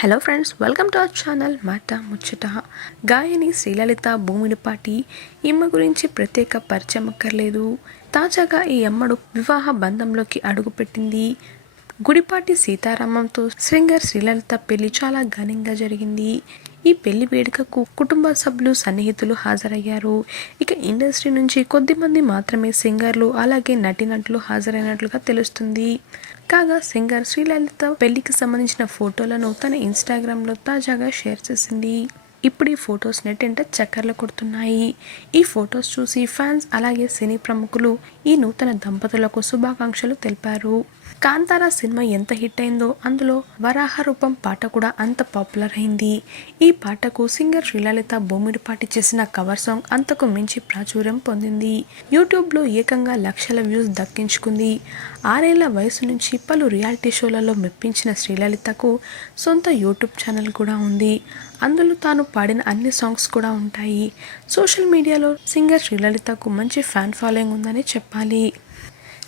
Hello friends welcome to our channel మాట ముచ్చట గాయని శ్రీలలిత భూమినిపాటి ఈమె గురించి ప్రత్యేక పరిచయం అక్కర్లేదు. తాజాగా ఈ అమ్మడు వివాహ బంధంలోకి అడుగుపెట్టింది. గుడిపాటి సీతారామంతో సింగర్ శ్రీలలిత పెళ్ళి చాలా ఘనంగా జరిగింది. ఈ పెళ్ళి వేడుకకు కుటుంబ సభ్యులు సన్నిహితులు హాజరయ్యారు. ఇక ఇండస్ట్రీ నుంచి కొద్దిమంది మాత్రమే సింగర్లు అలాగే నటినట్లు హాజరైనట్లుగా తెలుస్తుంది. కాగా సింగర్ శ్రీలలిత పెళ్ళికి సంబంధించిన ఫోటోలను తన ఇన్స్టాగ్రామ్లో తాజాగా షేర్ చేసింది. ఇప్పుడు ఈ ఫొటోస్ నెట్టింట చక్కర్లు కొడుతున్నాయి. ఈ ఫొటోస్ చూసి ఫ్యాన్స్ అలాగే సినీ ప్రముఖులు ఈ నూతన దంపతులకు శుభాకాంక్షలు తెలిపారు. కాంతారా సినిమా ఎంత హిట్ అయిందో అందులో వరాహ రూపం పాట కూడా అంత పాపులర్ అయింది. ఈ పాటకు సింగర్ శ్రీలలిత బొమ్మిడిపాటి చేసిన కవర్ సాంగ్ అంతకు మించి ప్రాచుర్యం పొందింది. యూట్యూబ్లో ఏకంగా లక్షల వ్యూస్ దక్కించుకుంది. ఆరేళ్ళ వయసు నుంచి పలు రియాలిటీ షోలలో మెప్పించిన శ్రీలలితకు సొంత యూట్యూబ్ ఛానల్ కూడా ఉంది. అందులో తాను పాడిన అన్ని సాంగ్స్ కూడా ఉంటాయి. సోషల్ మీడియాలో సింగర్ శ్రీలలితకు మంచి ఫ్యాన్ ఫాలోయింగ్ ఉందని చెప్పాలి.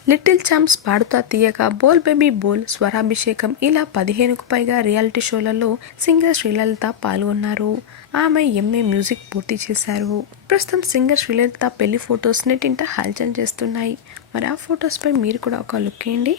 లిటిల్ ఛాంప్స్ పాడుతా తీయగా బోల్ బేబీ బోల్ స్వరాభిషేకం ఇలా పదిహేనుకు పైగా రియాలిటీ షోలలో సింగర్ శ్రీలలిత పాల్గొన్నారు. ఆమె ఎంఏ మ్యూజిక్ పూర్తి చేశారు. ప్రస్తుతం సింగర్ శ్రీలలిత పెళ్ళి ఫొటోస్ నెట్టింట హల్చల్ చేస్తున్నాయి. మరి ఆ ఫొటోస్పై మీరు కూడా ఒక లుక్ వేయండి